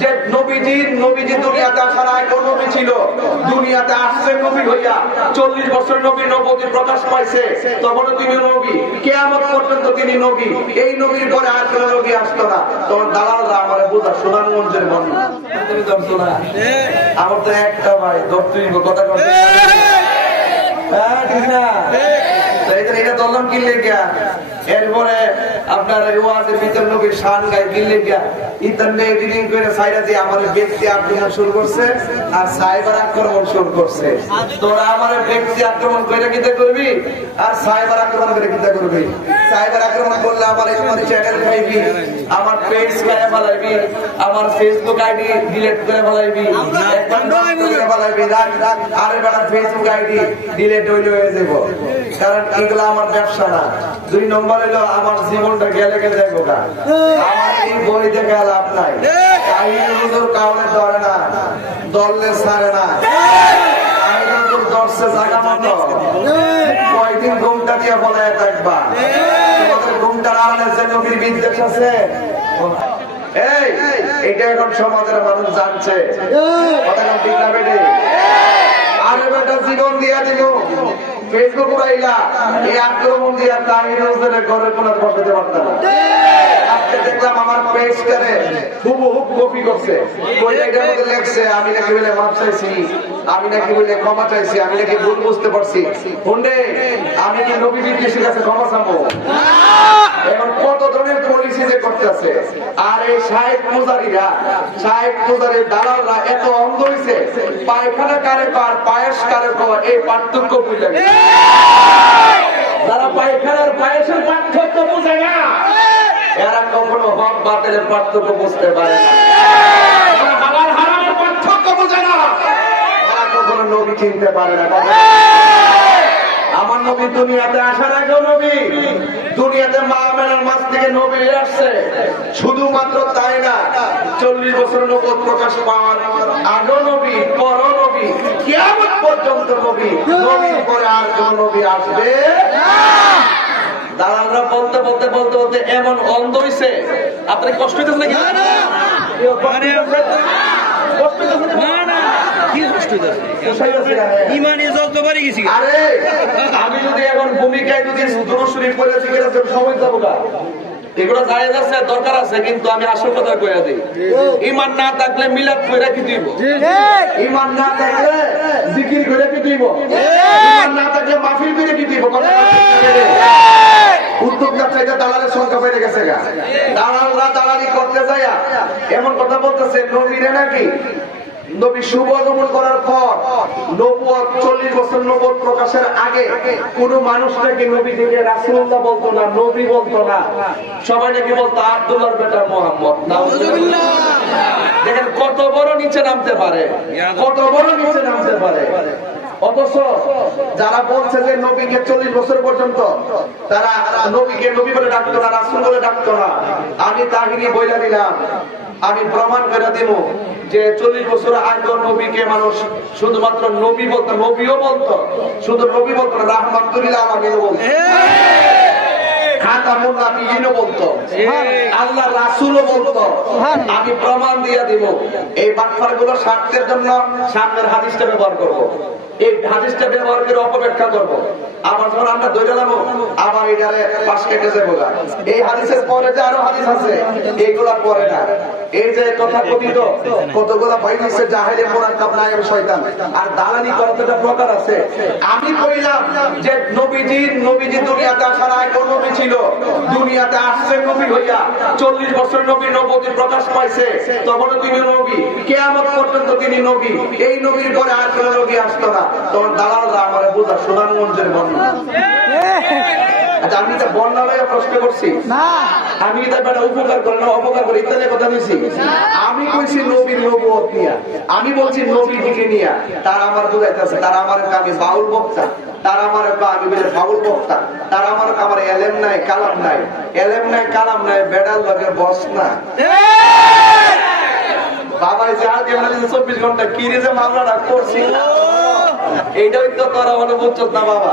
যে নবীজি নবীজি দুনিয়াতে আসার আগে নবী ছিল। দুনিয়াতে আসছে নবী হইয়া। চল্লিশ বছর নবী নবী প্রকাশ পাইছে। তখনও তিনি নবী। কেয়ামত পর্যন্ত তিনি নবী। এই নবীর পরে আর কোন নবী আসতো না। তখন দালালরা আমার বোঝা ধরছো না আমার তো একটা ভাই ধরতুই কথা কথা হ্যাঁ ঠিক না? এটা এটা ধরলাম কি লেগা এরপরে আপনার ভিতর শান কি লেগা ইতান্নে এডিটিং করে সাইডা দিয়ে আমার ব্যক্তি আক্রমণ শুরু করছে আর সাইবার আক্রমণ শুরু করছে। তোরা আমার ব্যক্তি আক্রমণ করে কিতে করবি? আর সাইবার আক্রমণ করে কিতে করবি? সাইবার আক্রমণ করলে আমার আমার চ্যানেল খাইবি আমার পেজ ফেলাইবি আমার ফেসবুক আইডি ডিলিট করে ফেলাইবি একদম ফেলাইবি রাখ রাখ আরে বেটা ফেসবুক আইডি ডিলিট হইলে হয়ে যাব কারণ এগুলো আমার ব্যবসা না। দুই নম্বর হলো আমার জীবনটা গেলে গেলে যাব না আমার এই কাহিনী হুজুর কাউনে ধরে না, দললে ছাড়ে না। এই, এটা এখন সমাজের মানুষ জানছে কথা কোন ঠিক না বেটে আরে বেটা জীবন দিয়া দিব ফেসবুক উড়াইলা এই আক্রমণ দিয়ে তাহির হোসেনের ঘরের কোন বসাতে পারতাম আজকে দেখলাম আমার পেজটারে হুবহু কপি করছে। ওই এটার মধ্যে লেখছে? আমি নাকি বলে মাপ চাইছি আমি নাকি বলে ক্ষমা চাইছি আমি নাকি ভুল বুঝতে পারছি। হুন্ডে আমি কি নবী বিদ্বেষের কাছে ক্ষমা চাবো? এখন কত ধরনের পলিসি যে করতেছে আর এই সাহেব পূজারীরা সাহেব পূজারীর দালালরা এত অন্ধ পায়খানা কারে পার পায়েস কারে পার এই পার্থক্য বুঝলেন? যারা পায়খানার পায়েসের পার্থক্য বুঝে হক বাতিলের পার্থক্য বুঝতে পারে না। হালাল হারামের পার্থক্য বুঝে না। এরা কখনো নবী চিনতে পারে না। আমার নবী দুনিয়াতে আসার আগেও নবী দুনিয়াতে মা মেলার মাছ থেকে নবী আসছে। শুধুমাত্র তাই না চল্লিশ বছর নবদ প্রকাশ পাওয়ার আগেও নবী পর নবী কেমন পর্যন্ত নবী নবীর পরে আর কোন নবী আসবে দালালরা বলতে এমন অন্ধ হইছে। আপনার কষ্ট হইতেছে নাকি? না? না। না? কি কষ্ট আছে ইমানে জল গেছি আরে আমি যদি এখন ভূমিকায় যদি পড়ে সময় যাব না। এগুলো জায়েজ আছে দরকার আছে কিন্তু আমি আসল কথা কইয়া দিই। ইমান না থাকলে মিলাদ কইরা কি দিব? ইমান না থাকলে জিকির কি দিব? ইমান না থাকলে মাহফিল করে কি দিব? কথা চাইতে দালালের সংখ্যা বেড়ে গেছে গা। দালালরা দালালি করতে এমন কথা বলতেছে নাকি? নবী করার পর চল্লিশ বছর প্রকাশের আগে কোন মানুষ নাকি নবী থেকে রাসুল্লাহ বলতো না, নবী বলতো না। সবাই নাকি বলতো, আব্দুল্লাহর বেটা মোহাম্মদ। দেখেন কত বড় নিচে নামতে পারে, কত বড় নিচে নামতে পারে। অথচ যারা বলছে যে নবীকে চল্লিশ বছর পর্যন্ত তারা নবীকে নবী বলে ডাকতো না রাসুল বলে ডাকতো না। আমি তাহিনী বইলা দিলাম। আমি প্রমাণ করে দিব যে চল্লিশ বছর আগে নবীকে মানুষ শুধুমাত্র নবী বলতো নবীও বলতো শুধু নবী বলতো না রাহমাতুল্লাহ আলমিনও বলতো। আল্লাহ রাসূলও বলতো। আমি প্রমাণ দিয়ে দিব এই বাটফারগুলো স্বার্থের জন্য সামনের হাদিসটা ব্যবহার করব। এই হাদিসটা ব্যবহার করে অপব্যাখ্যা আবার যখন আমরা আবার এটারে পাশ কেটে যাব এই হাদিসের পরে যে আরও হাদিস আছে, এইগুলা পরে না। এই যে কথা কথিত কতগুলা বাইরে হচ্ছে জাহেলে মোরাক্কাব শয়তান। আর দালালি কতটা প্রকার আছে। আমি কইলাম যে নবীজি নবীজি দুনিয়াতে নবী ছিল দুনিয়াতে আসছে নবী হইয়া। চল্লিশ বছর নবী নবী প্রকাশ পাইছে। তখনও তিনি নবী। কেয়ামত পর্যন্ত তিনি নবী। এই নবীর পরে আর কোন নবী আসতো না। তখন দালালরা আমার বোঝা সুনামগঞ্জের বর্ণনা। আচ্ছা আমি তো বন্যা প্রশ্ন করছি। আমি তো বেটা উপকার করে না অপকার করে ইত্যাদি কথা বলছি আমি কইছি নবীর নবুয়ত নিয়া। আমি বলছি নবী নিয়া। তারা আমার বুঝাইতেছে তারা আমার আমি বাউল বক্তা। তারা আমার আমি বলে বাউল বক্তা। তারা আমার আমার এলেম নাই কালাম নাই। এলেম নাই কালাম নাই বেড়াল লগে বস না। বাবা এই যে আগে আমরা যে চব্বিশ ঘণ্টা কিনে যে মামলাটা করছি? এইটাই তো তোরা মানে বুঝছস না বাবা।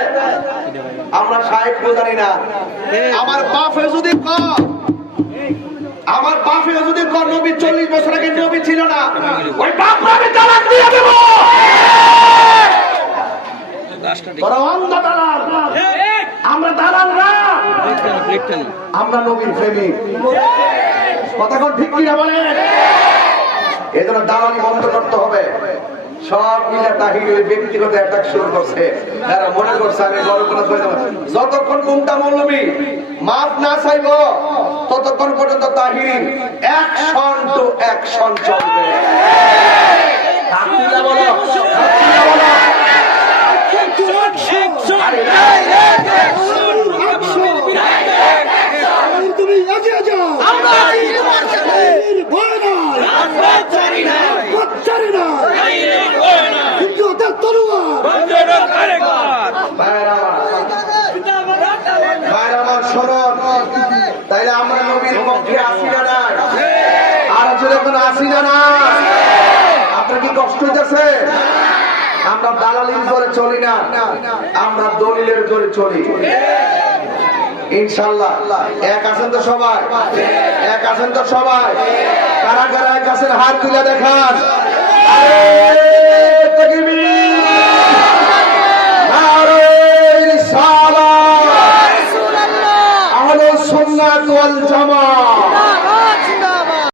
আমরা সাহেব জানি না। আমার বাপে যদি ক আমার বাপে যদি নবী চল্লিশ বছর আগে নবী ছিল না। ওই বাপ আমি তালাক দিয়ে দেব। আমরা দালাল না। আমরা নবীর প্রেমিক। কথা ঠিক কিনা জন্য দালালি বন্ধ করতে হবে। সব মিলে তাহির ওই ব্যক্তিগত অ্যাটাক শুরু করছে। তারা মনে করছে আমি গল্পনা করে দেবো। যতক্ষণ কোনটা মৌলবী মাফ না চাইব ততক্ষণ পর্যন্ত তাহির অ্যাকশন টু অ্যাকশন চলবে। বলো। বলো তুমি এগিয়ে যাও আমরা ভয় নাই বাচ্চারি না কিন্তু ওদের তরুয়ার ভাইয়েরা আমার, ভাইয়েরা আমার শোনন তাইলে আমরা নবীর পক্ষে আসি না নাই আর আসি না। আপনার কি কষ্ট হইতেছে? আমরা দালালির জোরে চলি না। আমরা দলিলের জোরে চলি। ইনশাল্লাহ। এক আছেন তো সবাই? এক আছেন তো সবাই? কারা কারা এক আছেন, হাত তুলে দেখান।